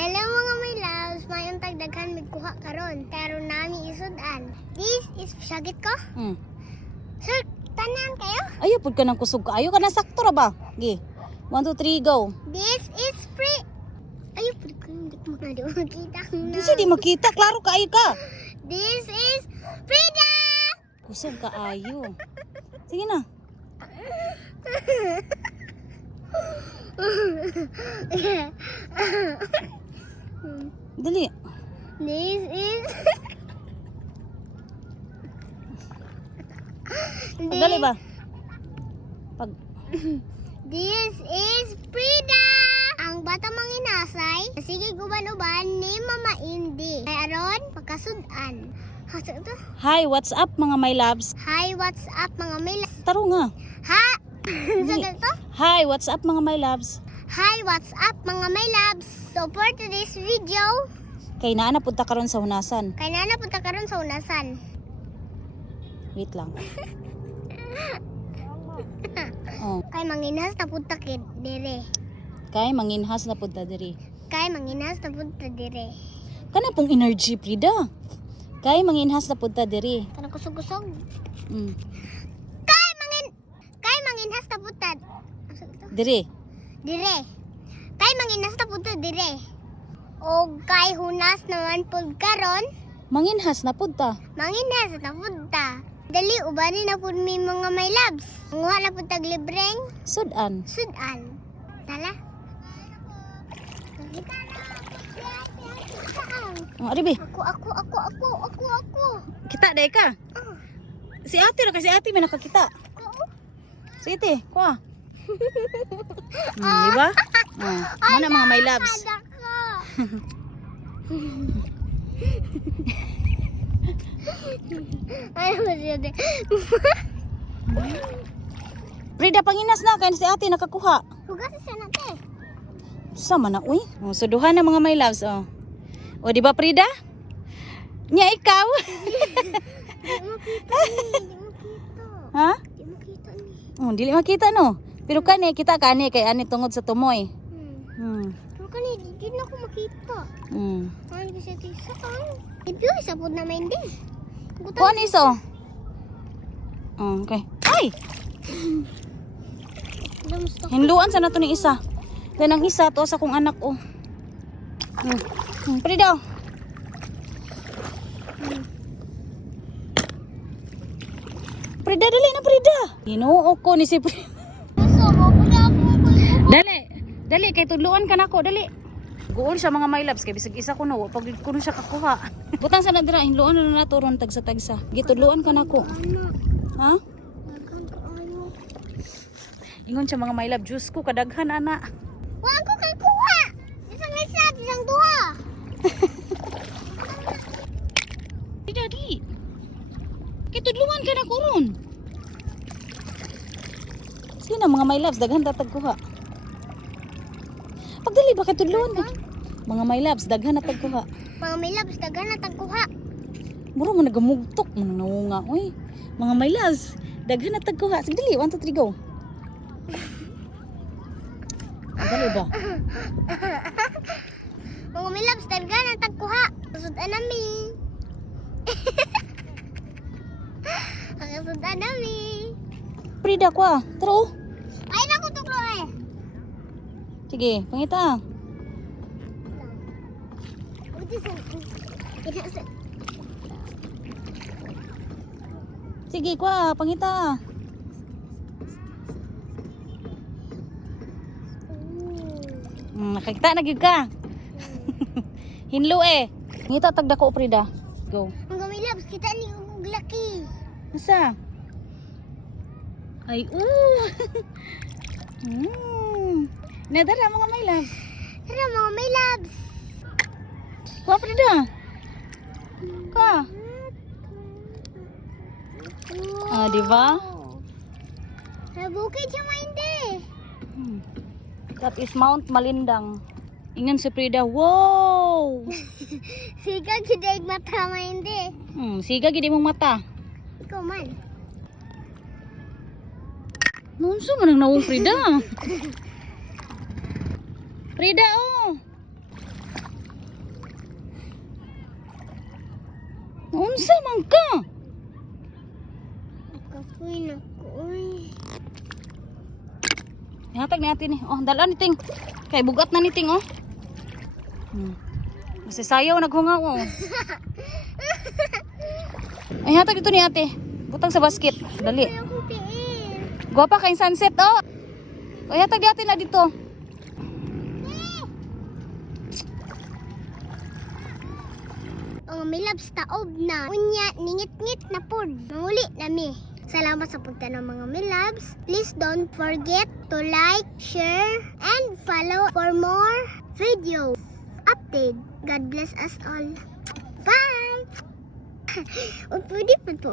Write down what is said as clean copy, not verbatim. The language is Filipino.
Hello mga may loves, mayong tagdaghan migkuha karon. Pero nami isudan. This is syagit ko. Sir, tanan kayo? Ayaw pud ka ng kusog ka. Ayaw ka na sakto ra ba? Gi. 1 2 3 go. This is free. Ayaw pud ko hindi ko makita. Di makita, klaro ka ayo ka. This is Frida. Kusog ka ayo. Sige na. Dali. This is Dali ba? Pag This is Frida. Ang bata manginasay, sige guban-uban ni Mama Indi. Kay aron pagkasudan. Hasa ito? Hi, what's up mga my loves? Hi, what's up mga may Taro nga. Ha? Sa to? Hi, what's up mga my loves? Hi, what's up mga may loves? So for today's video, Kay naa na punta karon sa hunasan. kay nana punta karon sa unasan. Wait lang. Oh, Kay manginhas na punta kid dire. kay manginhas na punta diri. Kay manginhas na punta dire. Kana pong energy, Frida. Kay manginhas na punta diri. Kana kusog-kusog. Mm. Kay manginhas na punta. Asa ito? Diri. Dire. Kay manginhas na punta dire. O kay hunas naman pud karon, Manginhas na punta. manginhas na punta. Dali ubanin na pud mi mga may labs. Nguha na pud tag libreng Sudan. sudan. Tala. Kita na. Oh, aribi. Ako. Kita day ka. Oh, Si ate ra kasi ate may nakakita. ako. Si ate, kuha. Di ba? Oh, mana mga my loves. Kada ko. Ay, masyado. Frida, panginas na kay si ate nakakuha. Hugas sa natin. Sama na uy. Oh, suduhan na mga my loves oh. O di ba Frida? Nya ikaw. Di mo kita ni. Ha? Di mo kita ni. Oh, dili makita no. Pero kani kita kani kay ani tungod sa tumoy. Pero kani, di na ako makita. Ano kasi kisa kan? Ipyo, isa po na hindi. Kuha ni iso. Oh, okay. Ay! Hinluan sa nato ni isa. Then ang isa to sa kong anak oh. Frida. Frida, dali na Frida. Hinuo ko ni si Frida. Dali kay tudluan ka nako, dali. Guol siya mga my loves kay bisag isa ko no, pag kuno siya kakuha. Butang sa nadira, hinluan na nato ron tagsa-tagsa. Gitudluan ka nako. Ha? Ingon siya mga my love, juice ko kadaghan ana. Wa ko kay kuha. Isang isa, isang duha. Frida di. Kitudluan ka nako ron. Sino mga my loves daghan tatag kuha. Pagdali ba kitudluan ka? Mga my loves daghan na tagkuha. Mga may labs, dagan na tagkuha. Muro mo nagamugtok mo naunga oy. Mga my loves daghan na tagkuha. Sige dali, 1 2 3 go. Dali ba? Mga may labs, dagan na tagkuha. Kasudan nami. Kasudan nami. Frida ko ah. Tara oh. Ay, naku tuklo eh. Sige, pangita. Sige, kwa, pangita. Nakakita na gyud ka. Hinlo eh. Ngita tagda ko Frida. Go. Mga may labs, kita ni ug laki. Asa? Ay, Nadara mga my loves. Tara mga may labs. Kwa Frida. Ka. Ah, di ba? Nabukid siya hindi. That is Mount Malindang. Ingon si Frida, wow! Siga kidag mata hindi. Siga gid imong mata. Ikaw man. Nunso man ang nawong Frida. Frida oh. Unsa man ka? Kapoy na ko, uy. Ihatag ni ate ni. Oh, dala ni Ting. Kay bugat na ni Ting, oh. Kasi sayaw naghungaw, oh. Ay, hatag ito ni ate. Butang sa basket. Dali. Ay, akong tiil. Guwapa kayong sunset, oh. Ay, hatag ni ate na dito. Ang milabs taob na. Unya, ningit-ngit na pod. Manguli nami. Salamat sa pagtanong mga milabs. Please don't forget to like, share, and follow for more videos. Update. God bless us all. Bye! O, pwede pa to.